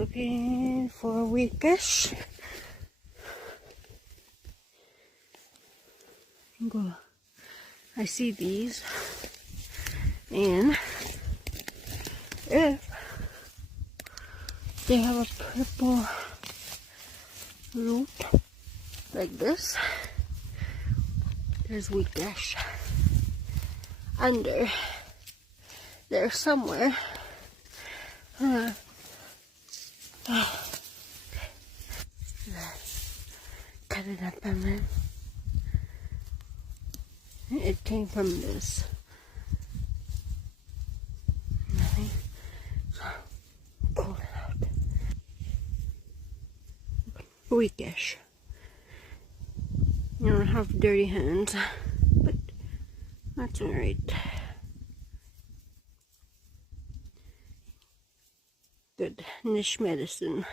Looking for weakish. I see these, and if they have a purple root like this, there's weakish under there somewhere. Cut it up, and then it came from this. So pull it out. Weakish. You don't have dirty hands, but that's alright. Good niche medicine.